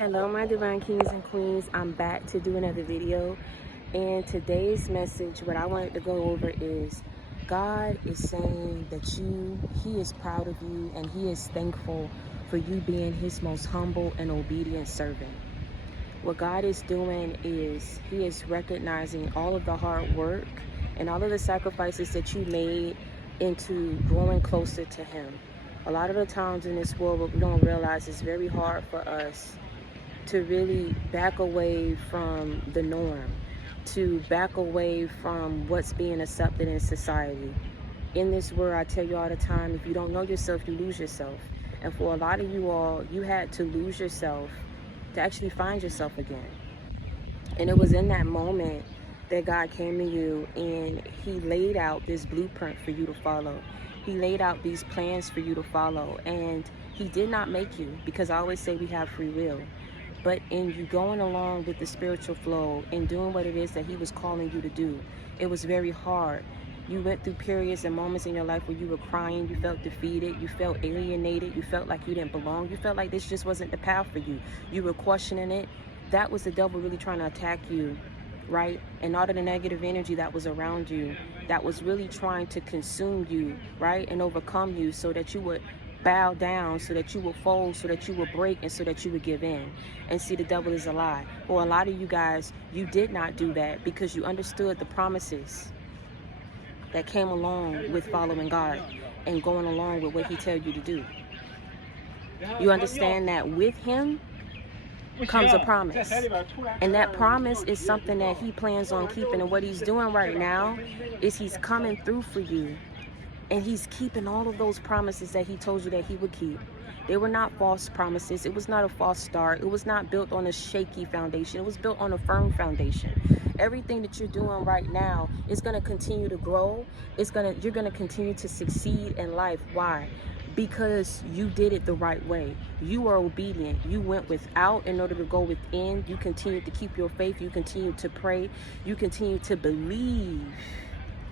Hello my divine kings and queens, I'm back to do another video, and today's message, what I wanted to go over is God is saying that he is proud of you and he is thankful for you being his most humble and obedient servant. What God is doing is he is recognizing all of the hard work and all of the sacrifices that you made into growing closer to him. A lot of the times in this world, what we don't realize is very hard for us to really back away from the norm, to back away from what's being accepted in society. In this world, I tell you all the time, if you don't know yourself, you lose yourself. And for a lot of you all, you had to lose yourself to actually find yourself again. And it was in that moment that God came to you and he laid out this blueprint for you to follow. He laid out these plans for you to follow. And he did not make you, because I always say we have free will. But in you going along with the spiritual flow and doing what it is that he was calling you to do, it was very hard. You went through periods and moments in your life where you were crying, you felt defeated, you felt alienated, you felt like you didn't belong, you felt like this just wasn't the path for you. You were questioning it. That was the devil really trying to attack you, right? And all of the negative energy that was around you, that was really trying to consume you, right? And overcome you so that you would bow down, so that you will fold, so that you will break, and so that you would give in. And see, the devil is a lie. Well, a lot of you guys, you did not do that because you understood the promises that came along with following God and going along with what he tells you to do. You understand that with him comes a promise, and that promise is something that he plans on keeping. And what he's doing right now is he's coming through for you. And he's keeping all of those promises that he told you that he would keep. They were not false promises. It was not a false start. It was not built on a shaky foundation. It was built on a firm foundation. Everything that you're doing right now is going to continue to grow. You're going to continue to succeed in life. Why? Because you did it the right way. You are obedient. You went without in order to go within. You continued to keep your faith. You continued to pray. You continued to believe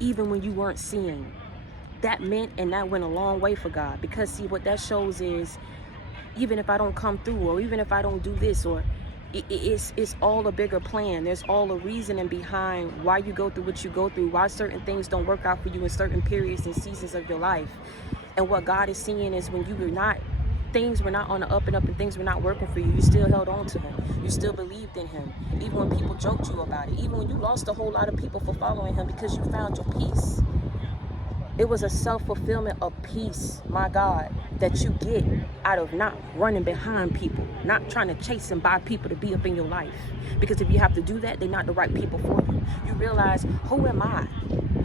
even when you weren't seeing. That meant, and that went a long way for God, because see, what that shows is, even if I don't come through, or even if I don't do this, or it's all a bigger plan. There's all a reasoning behind why you go through what you go through, why certain things don't work out for you in certain periods and seasons of your life. And what God is seeing is when things were not on the up and up and things were not working for you, you still held on to him. You still believed in him, even when people joked you about it, even when you lost a whole lot of people for following him, because you found your peace. It was a self-fulfillment of peace, my God, that you get out of not running behind people, not trying to chase and buy people to be up in your life. Because if you have to do that, they're not the right people for you. You realize, who am I?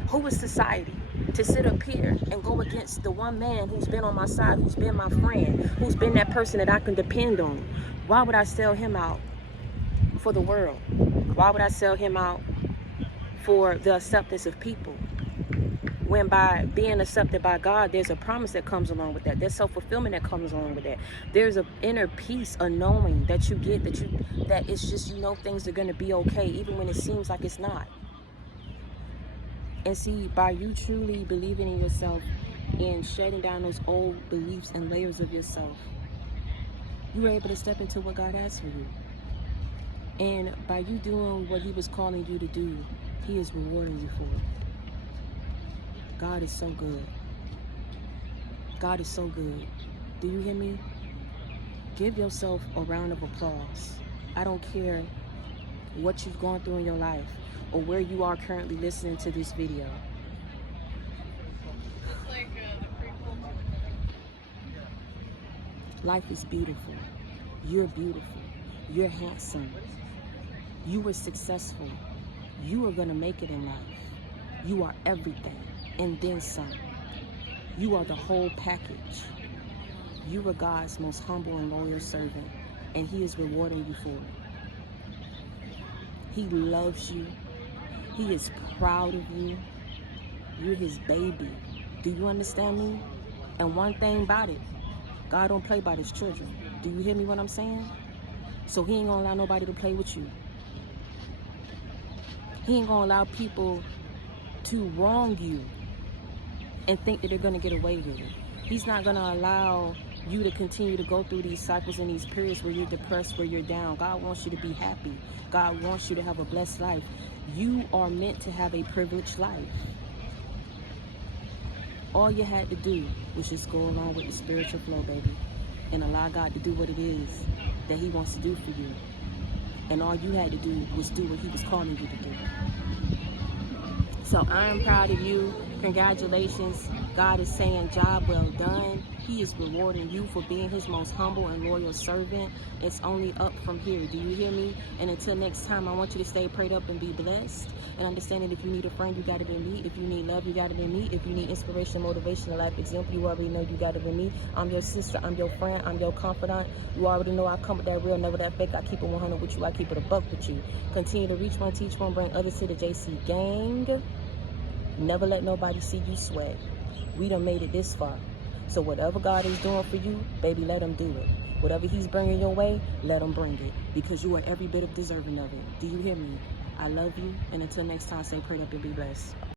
Who is society to sit up here and go against the one man who's been on my side, who's been my friend, who's been that person that I can depend on? Why would I sell him out for the world? Why would I sell him out for the acceptance of people? When by being accepted by God, there's a promise that comes along with that. There's self-fulfillment that comes along with that. There's an inner peace, a knowing that you get, that it's just, you know, things are going to be okay, even when it seems like it's not. And see, by you truly believing in yourself and shutting down those old beliefs and layers of yourself, you were able to step into what God has for you. And by you doing what he was calling you to do, he is rewarding you for it. God is so good. God is so good. Do you hear me? Give yourself a round of applause. I don't care what you've gone through in your life or where you are currently listening to this video. Life is beautiful. You're beautiful. You're handsome. You were successful. You are going to make it in life. You are everything. And then some. You are the whole package. You are God's most humble and loyal servant, and he is rewarding you for it. He loves you. He is proud of you. You're his baby. Do you understand me? And one thing about it, God don't play by his children. Do you hear me what I'm saying? So he ain't gonna allow nobody to play with you. He ain't gonna allow people to wrong you and think that they're going to get away with it. He's not going to allow you to continue to go through these cycles and these periods where you're depressed, where you're down. God wants you to be happy. God wants you to have a blessed life. You are meant to have a privileged life. All you had to do was just go along with the spiritual flow, baby, and allow God to do what it is that he wants to do for you. And all you had to do was do what he was calling you to do. So I am proud of you. Congratulations. God is saying, job well done. He is rewarding you for being his most humble and loyal servant. It's only up from here. Do you hear me? And until next time, I want you to stay prayed up and be blessed. And understand that if you need a friend, you got it in me. If you need love, you got it in me. If you need inspiration, motivation, a life example, you already know you got it in me. I'm your sister. I'm your friend. I'm your confidant. You already know I come with that real, never that fake. I keep it 100 with you. I keep it a buck with you. Continue to reach one, teach one, bring others to the JC gang. Never let nobody see you sweat. We done made it this far. So whatever God is doing for you, baby, let him do it. Whatever he's bringing your way, let him bring it. Because you are every bit of deserving of it. Do you hear me? I love you. And until next time, stay prayed up and be blessed.